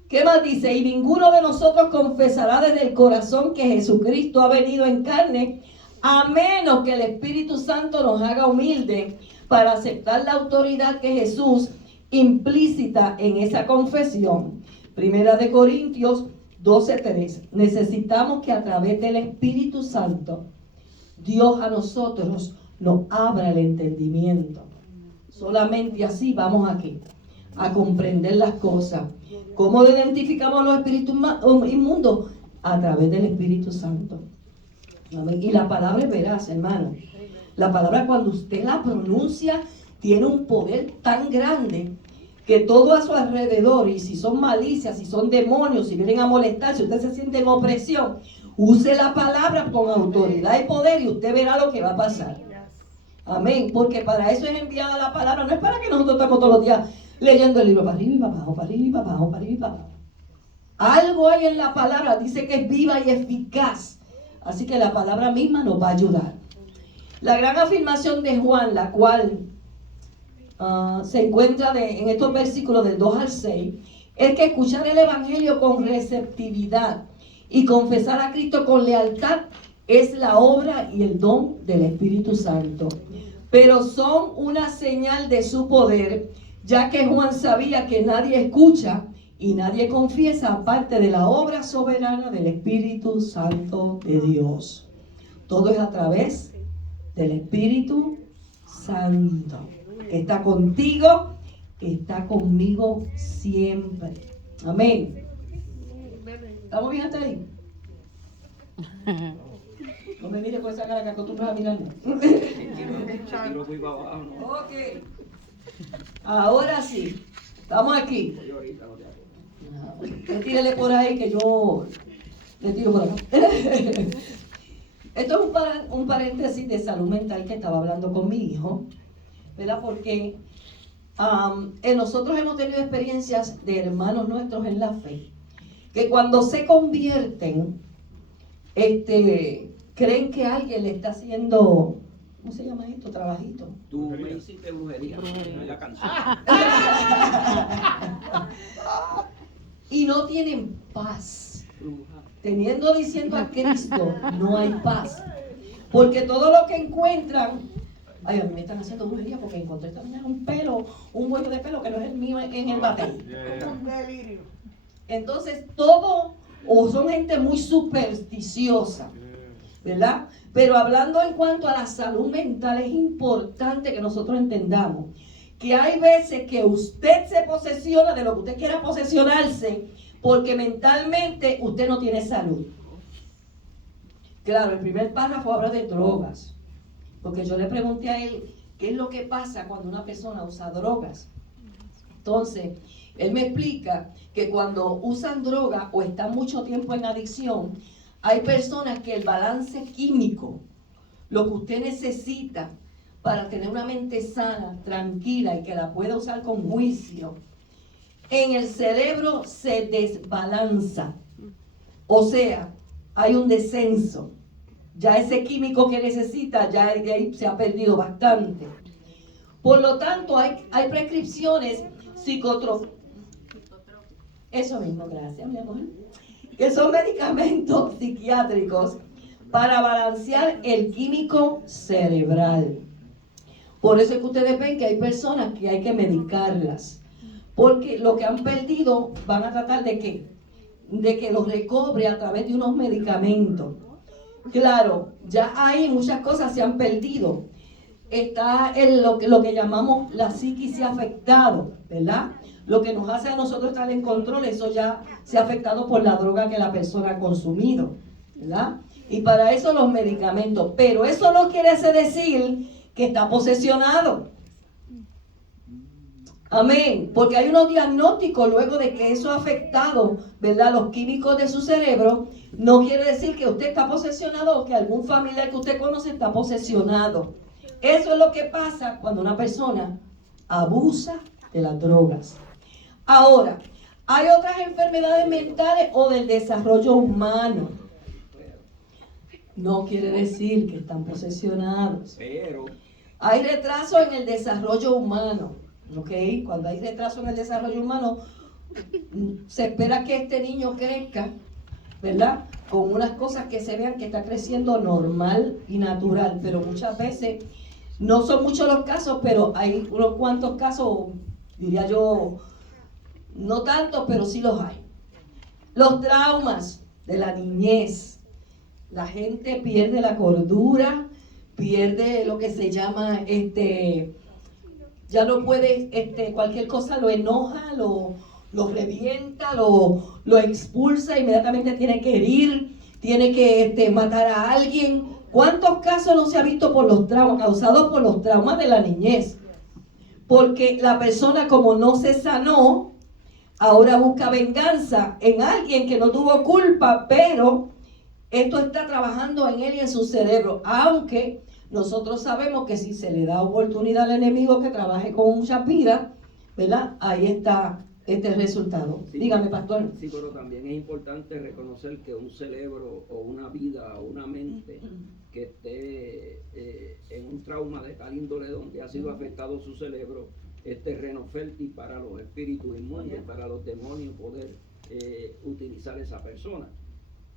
¿Qué más dice? Y ninguno de nosotros confesará desde el corazón que Jesucristo ha venido en carne, a menos que el Espíritu Santo nos haga humildes para aceptar la autoridad que Jesús implícita en esa confesión. Primera de Corintios 12:3. Necesitamos que a través del Espíritu Santo Dios a nosotros nos abra el entendimiento. Solamente así vamos aquí a comprender las cosas. ¿Cómo identificamos los espíritus inmundos? A través del Espíritu Santo. Y la palabra es veraz, hermano. La palabra, cuando usted la pronuncia, tiene un poder tan grande que todo a su alrededor, y si son malicias, si son demonios, si vienen a molestar, si usted se siente en opresión, use la palabra con autoridad y poder y usted verá lo que va a pasar. Amén. Porque para eso es enviada la palabra. No es para que nosotros estemos todos los días leyendo el libro para arriba y para abajo, para arriba y para abajo, para arriba y para abajo. Algo hay en la palabra, dice que es viva y eficaz. Así que la palabra misma nos va a ayudar. La gran afirmación de Juan, la cual se encuentra en estos versículos del 2 al 6, es que escuchar el Evangelio con receptividad y confesar a Cristo con lealtad es la obra y el don del Espíritu Santo. Pero son una señal de su poder, ya que Juan sabía que nadie escucha y nadie confiesa aparte de la obra soberana del Espíritu Santo de Dios. Todo es a través del Espíritu Santo, que está contigo, que está conmigo siempre. Amén. ¿Estamos bien hasta ahí? No me mires con esa cara que acostumbras a mirarme. Ok. Ahora sí. Estamos aquí. Yo ahorita no te acuerdo. Usted tírele por ahí que yo le tiro por acá. Esto es un paréntesis de salud mental que estaba hablando con mi hijo, ¿verdad? Porque nosotros hemos tenido experiencias de hermanos nuestros en la fe, que cuando se convierten, creen que alguien le está haciendo, ¿cómo se llama esto? Trabajito. Tú me hiciste brujería. En la canción. Y no tienen paz. Teniendo diciendo a Cristo, no hay paz. Porque todo lo que encuentran, ay, a mí me están haciendo brujería porque encontré también un pelo, un huevo de pelo que no es el mío en el batel. Un delirio. Entonces, todo, o son gente muy supersticiosa, ¿verdad? Pero hablando en cuanto a la salud mental, es importante que nosotros entendamos que hay veces que usted se posesiona de lo que usted quiera posesionarse, porque mentalmente usted no tiene salud. Claro, el primer párrafo habla de drogas, porque yo le pregunté a él qué es lo que pasa cuando una persona usa drogas. Entonces, él me explica que cuando usan droga o están mucho tiempo en adicción, hay personas que el balance químico, lo que usted necesita para tener una mente sana, tranquila y que la pueda usar con juicio, en el cerebro se desbalanza. O sea, hay un descenso. Ya ese químico que necesita, ya de ahí se ha perdido bastante. Por lo tanto, hay prescripciones psicotrópicas. Eso mismo, gracias, mi amor. Que son medicamentos psiquiátricos para balancear el químico cerebral. Por eso es que ustedes ven que hay personas que hay que medicarlas. Porque lo que han perdido van a tratar de que los recobre a través de unos medicamentos. Claro, ya hay muchas cosas se han perdido. Está lo que llamamos la psiquis se ha afectado, ¿verdad? Lo que nos hace a nosotros estar en control, eso ya se ha afectado por la droga que la persona ha consumido, ¿verdad? Y para eso los medicamentos. Pero eso no quiere decir que está posesionado. Amén. Porque hay unos diagnósticos luego de que eso ha afectado, ¿verdad?, los químicos de su cerebro. No quiere decir que usted está posesionado o que algún familiar que usted conoce está posesionado. Eso es lo que pasa cuando una persona abusa de las drogas. Ahora, hay otras enfermedades mentales o del desarrollo humano. No quiere decir que están posesionados. Pero Hay retraso en el desarrollo humano. ¿Ok? Cuando hay retraso en el desarrollo humano, se espera que este niño crezca, ¿verdad?, con unas cosas que se vean que está creciendo normal y natural, pero muchas veces, no son muchos los casos, pero hay unos cuantos casos, diría yo, no tantos, pero sí los hay. Los traumas de la niñez, la gente pierde la cordura, pierde lo que se llama, ya no puede, cualquier cosa lo enoja, lo revienta, lo expulsa, inmediatamente tiene que herir, tiene que matar a alguien. ¿Cuántos casos no se ha visto por los traumas, causados por los traumas de la niñez? Porque la persona, como no se sanó, ahora busca venganza en alguien que no tuvo culpa, pero esto está trabajando en él y en su cerebro, aunque nosotros sabemos que si se le da oportunidad al enemigo que trabaje con muchas vidas, ¿verdad?, ahí está este resultado. Sí, Dígame, pastor. sí, pero también es importante reconocer que un cerebro o una vida o una mente que esté en un trauma de tal índole donde ha sido afectado su cerebro es terreno fértil para los espíritus inmundos, para los demonios poder utilizar esa persona.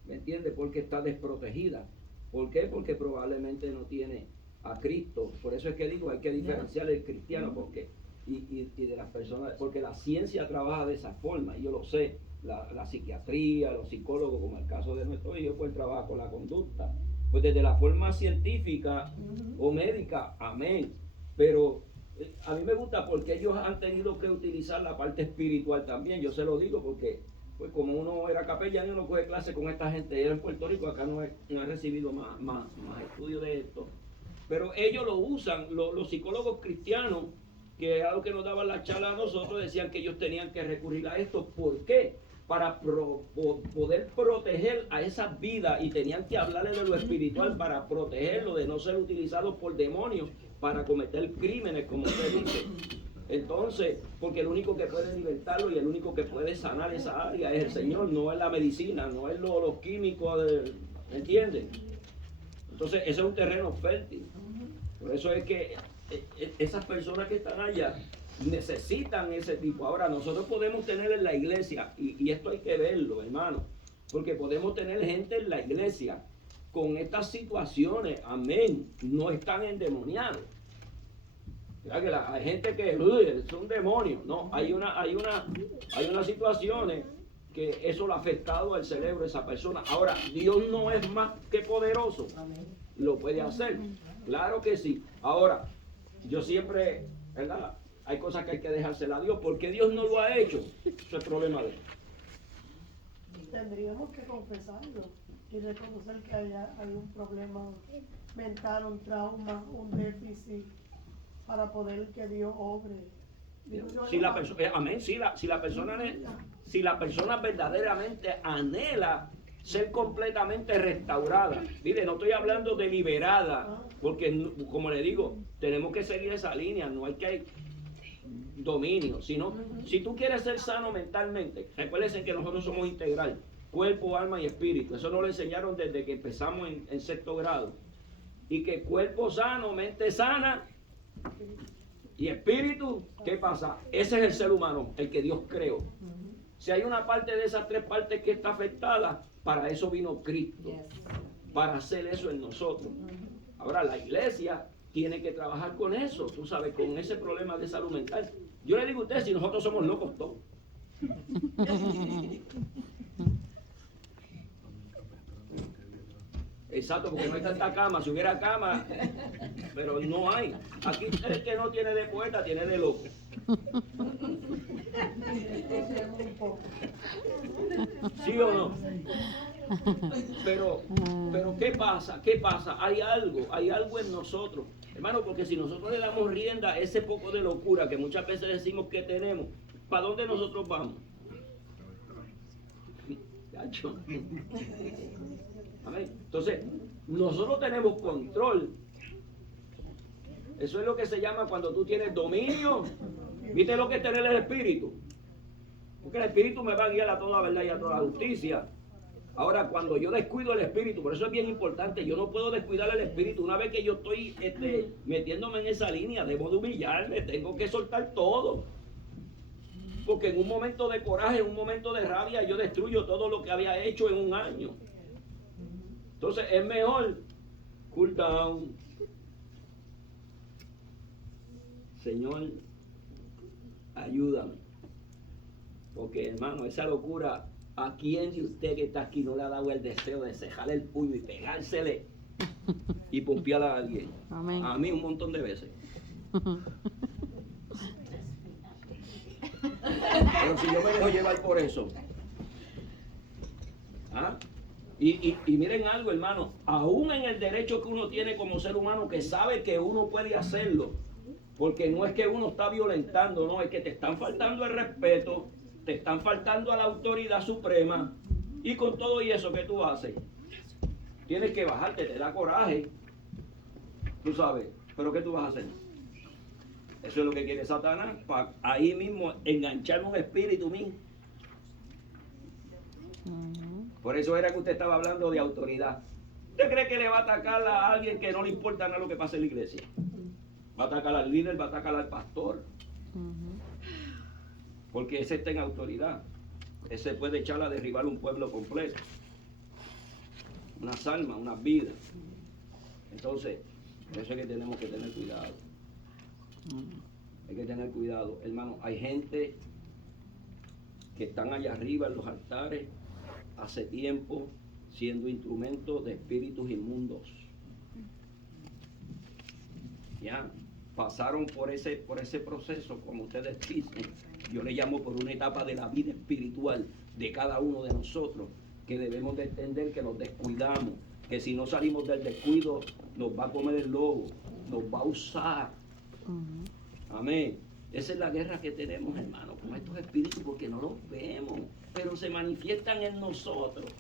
¿Me entiendes? Porque está desprotegida. ¿Por qué? Porque probablemente no tiene a Cristo. Por eso es que digo, hay que diferenciar el cristiano porque y de las personas, porque la ciencia trabaja de esa forma, y yo lo sé, la psiquiatría, los psicólogos, como el caso de nuestro hijo, pues trabaja con la conducta. Pues desde la forma científica o médica, amén. Pero a mí me gusta porque ellos han tenido que utilizar la parte espiritual también. Yo se lo digo porque pues como uno era capellán, uno coge clase con esta gente, era en Puerto Rico, acá no he recibido más estudios de esto, pero ellos lo usan, los psicólogos cristianos que era lo que nos daban las charlas a nosotros, decían que ellos tenían que recurrir a esto. ¿Por qué? Para poder proteger a esas vidas, y tenían que hablarle de lo espiritual para protegerlo de no ser utilizados por demonios para cometer crímenes, como usted dice. Entonces, porque el único que puede libertarlo y el único que puede sanar esa área es el Señor, no es la medicina, no es los químicos, ¿entienden? Entonces, ese es un terreno fértil. Por eso es que esas personas que están allá necesitan ese tipo. Ahora, nosotros podemos tener en la iglesia, y esto hay que verlo, hermano, porque podemos tener gente en la iglesia con estas situaciones, amén, no están endemoniados. Que hay gente que son demonios, no, hay unas situaciones que eso lo ha afectado al cerebro de esa persona. Ahora, Dios no es más que poderoso, lo puede hacer, claro que sí. Ahora, yo siempre, ¿verdad? Hay cosas que hay que dejársela a Dios, porque Dios no lo ha hecho, eso es problema de él. Tendríamos que confesarlo y reconocer que hay un problema mental, un trauma, un déficit, para poder que Dios obre. Si la persona, amén, si la persona verdaderamente anhela ser completamente restaurada, mire, no estoy hablando de liberada, porque como le digo, tenemos que seguir esa línea, no hay que dominio, sino si tú quieres ser sano mentalmente, recuérdense que nosotros somos integral, cuerpo, alma y espíritu. Eso nos lo enseñaron desde que empezamos en sexto grado, y que cuerpo sano, mente sana y espíritu, ¿qué pasa? Ese es el ser humano, el que Dios creó. Si hay una parte de esas tres partes que está afectada, para eso vino Cristo, para hacer eso en nosotros. Ahora la iglesia tiene que trabajar con eso, tú sabes, con ese problema de salud mental. Yo le digo a usted, si nosotros somos locos todos. Exacto, porque no hay tanta cama. Si hubiera cama, pero no hay. Aquí el que no tiene de poeta tiene de loco. ¿Sí o no? Pero ¿qué pasa? ¿Qué pasa? Hay algo en nosotros. Hermano, porque si nosotros le damos rienda a ese poco de locura que muchas veces decimos que tenemos, ¿para dónde nosotros vamos? Amén. Entonces, nosotros tenemos control. Eso es lo que se llama cuando tú tienes dominio. ¿Viste lo que es tener el Espíritu? Porque el Espíritu me va a guiar a toda verdad y a toda justicia. Ahora, cuando yo descuido el Espíritu, por eso es bien importante, yo no puedo descuidar el Espíritu. Una vez que yo estoy metiéndome en esa línea, debo de humillarme, tengo que soltar todo. Porque en un momento de coraje, en un momento de rabia, yo destruyo todo lo que había hecho en un año. Entonces es mejor cool down. Señor, ayúdame. Porque hermano, esa locura, ¿a quién de usted que está aquí no le ha dado el deseo de cejar el puño y pegársele y pompear a alguien? Amén. A mí un montón de veces. Pero si yo me dejo llevar por eso. ¿Ah? Y miren algo, hermano, aún en el derecho que uno tiene como ser humano, que sabe que uno puede hacerlo, porque no es que uno está violentando, no, es que te están faltando el respeto, te están faltando a la autoridad suprema, y con todo y eso, ¿qué tú haces? Tienes que bajarte, te da coraje, tú sabes, pero ¿qué tú vas a hacer? Eso es lo que quiere Satanás, para ahí mismo engancharme un espíritu mío. Por eso era que usted estaba hablando de autoridad. ¿Usted cree que le va a atacar a alguien que no le importa nada lo que pasa en la iglesia? Va a atacar al líder, va a atacar al pastor. Porque ese está en autoridad. Ese puede echar a derribar un pueblo completo. Unas almas, unas vidas. Entonces, por eso es que tenemos que tener cuidado. Hay que tener cuidado. Hermano, hay gente que están allá arriba en los altares hace tiempo siendo instrumentos de espíritus inmundos. Ya pasaron por ese proceso, como ustedes dicen. Yo le llamo por una etapa de la vida espiritual de cada uno de nosotros, que debemos de entender que nos descuidamos, que si no salimos del descuido nos va a comer el lobo, nos va a usar. Amén. Esa es la guerra que tenemos, hermano, con estos espíritus, porque no los vemos, pero se manifiestan en nosotros.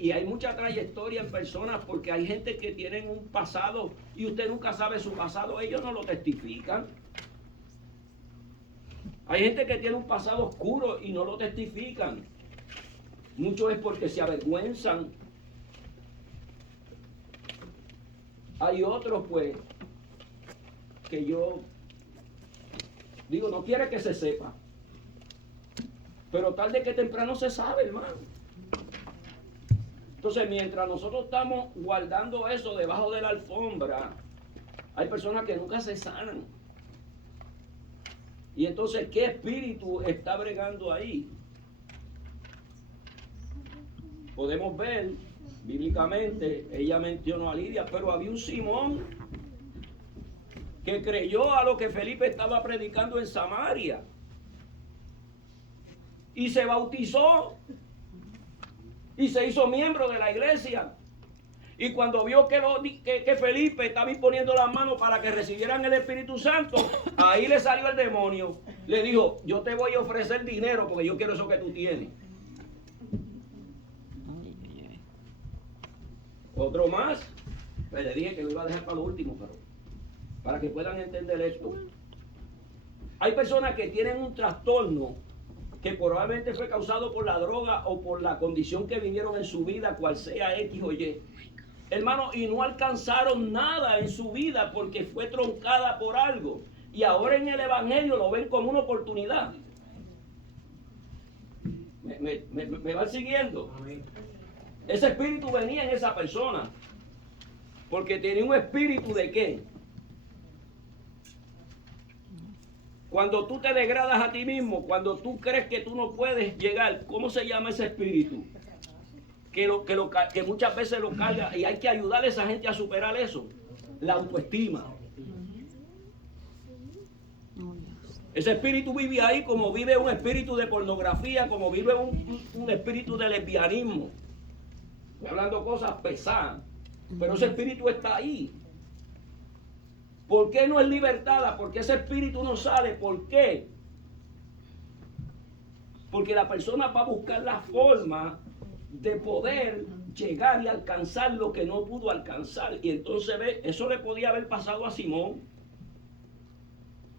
Y hay mucha trayectoria en personas, porque hay gente que tienen un pasado y usted nunca sabe su pasado, ellos no lo testifican. Hay gente que tiene un pasado oscuro y no lo testifican. Mucho es porque se avergüenzan. Hay otros, pues, que yo digo, no quiere que se sepa. Pero tarde que temprano se sabe, hermano. Entonces, mientras nosotros estamos guardando eso debajo de la alfombra, hay personas que nunca se sanan. Y entonces, ¿qué espíritu está bregando ahí? Podemos ver, bíblicamente, ella mencionó a Lidia, pero había un Simón que creyó a lo que Felipe estaba predicando en Samaria. Y se bautizó. Y se hizo miembro de la iglesia. Y cuando vio que Felipe estaba imponiendo las manos para que recibieran el Espíritu Santo, ahí le salió el demonio. Le dijo, yo te voy a ofrecer dinero porque yo quiero eso que tú tienes. Otro más, pues le dije que lo iba a dejar para lo último, pero para que puedan entender esto. Hay personas que tienen un trastorno que probablemente fue causado por la droga o por la condición que vivieron en su vida, cual sea X o Y. Hermano, y no alcanzaron nada en su vida porque fue troncada por algo. Y ahora en el Evangelio lo ven como una oportunidad. ¿Me van siguiendo? Ese espíritu venía en esa persona. Porque tenía un espíritu de ¿qué? Cuando tú te degradas a ti mismo, cuando tú crees que tú no puedes llegar, ¿cómo se llama ese espíritu? Que muchas veces lo carga y hay que ayudar a esa gente a superar eso. La autoestima. Ese espíritu vive ahí como vive un espíritu de pornografía, como vive un espíritu de lesbianismo. Estoy hablando cosas pesadas, pero ese espíritu está ahí. ¿Por qué no es libertada? Porque ese espíritu no sale. ¿Por qué? Porque la persona va a buscar la forma de poder llegar y alcanzar lo que no pudo alcanzar. Y entonces ve, eso le podía haber pasado a Simón.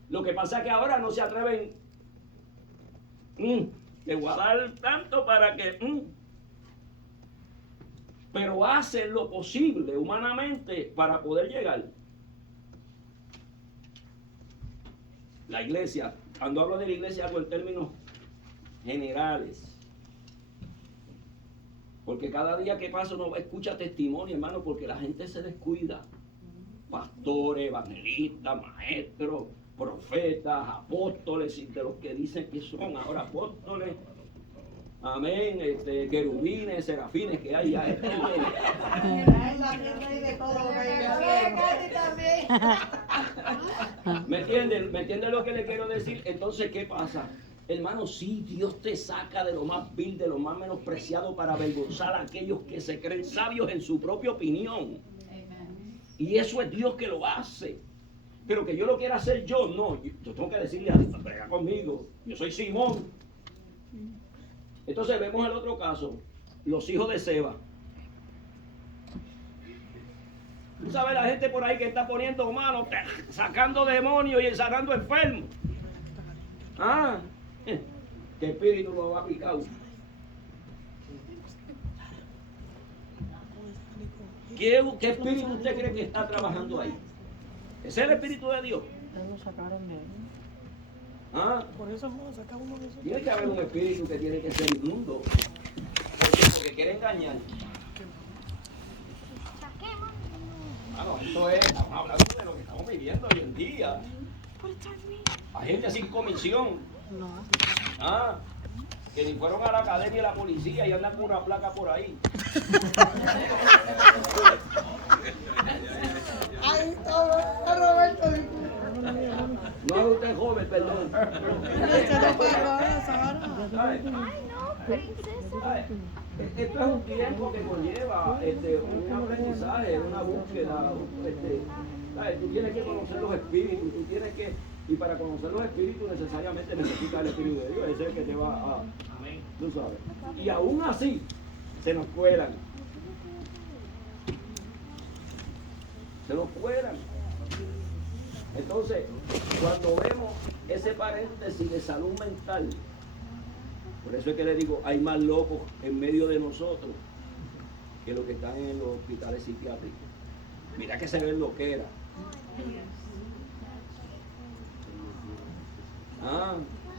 Lo que pasa es que ahora no se atreven. Le voy a dar tanto para que... Pero hacen lo posible humanamente para poder llegar. La iglesia, cuando hablo de la iglesia hablo en términos generales. Porque cada día que pasa uno escucha testimonio, hermano, porque la gente se descuida. Pastores, evangelistas, maestros, profetas, apóstoles, de los que dicen que son ahora apóstoles. Amén, querubines, serafines que hay ya. ¿Me entienden lo que le quiero decir? Entonces, ¿qué pasa? Hermano, sí, Dios te saca de lo más vil, de lo más menospreciado para avergonzar a aquellos que se creen sabios en su propia opinión. Y eso es Dios que lo hace. Pero que yo lo quiera hacer yo, no. Yo tengo que decirle a Dios, brega conmigo. Yo soy Simón. Entonces vemos el otro caso, los hijos de Seba. Tú sabes la gente por ahí que está poniendo manos, sacando demonios y sanando enfermos. ¿Qué espíritu lo ha picado? ¿Qué espíritu usted cree que está trabajando ahí? ¿Es el espíritu de Dios? Lo sacaron de ahí. Por eso no saca uno de esos. Tiene que haber un espíritu que tiene que ser inmundo. Porque quiere engañar. Esto es, estamos hablando de lo que estamos viviendo hoy en día. Hay gente sin comisión. Que ni fueron a la academia de la policía y andan con una placa por ahí. Ay, Roberto, no es usted joven, perdón. Esto es un tiempo que conlleva un aprendizaje, una búsqueda. ¿Sabes? Tú tienes que conocer los espíritus, tú tienes que, y para conocer los espíritus necesariamente necesitas el Espíritu de Dios, ese es el que te va a, tú sabes. Y aún así, se nos cuelan. Se nos cuelan. Entonces, cuando vemos ese paréntesis de salud mental, por eso es que le digo, hay más locos en medio de nosotros que los que están en los hospitales psiquiátricos. Mira que se ven loqueras.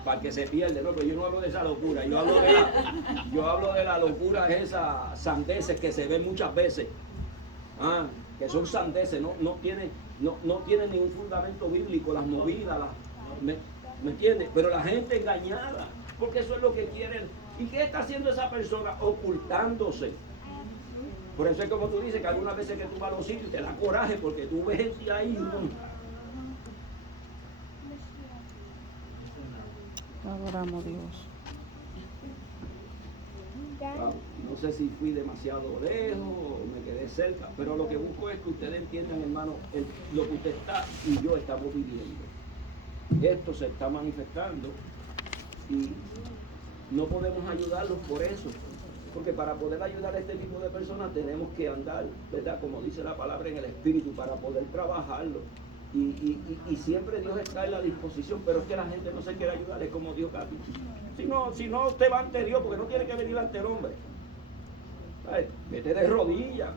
Para que se pierde, no, pero yo no hablo de esa locura, yo hablo de la locura, esas sandeces que se ven muchas veces, que son sandeces, no tienen ningún fundamento bíblico, las movidas, ¿me entiendes? Pero la gente engañada, porque eso es lo que quieren. ¿Y qué está haciendo esa persona? Ocultándose. Por eso es como tú dices, que algunas veces que tú vas a los sitios te da coraje, porque tú ves gente ahí, Adoramos a Dios. No sé si fui demasiado lejos o me quedé cerca, pero lo que busco es que ustedes entiendan, hermano, lo que usted está y yo estamos viviendo. Esto se está manifestando y no podemos ayudarlos por eso, porque para poder ayudar a este tipo de personas tenemos que andar, ¿verdad? Como dice la palabra, en el espíritu, para poder trabajarlo. Y siempre Dios está en la disposición, pero es que la gente no se quiere ayudar, es como Dios Katy. Si no, usted va ante Dios, porque no tiene que venir ante el hombre. ¿Sabes? Vete de rodillas,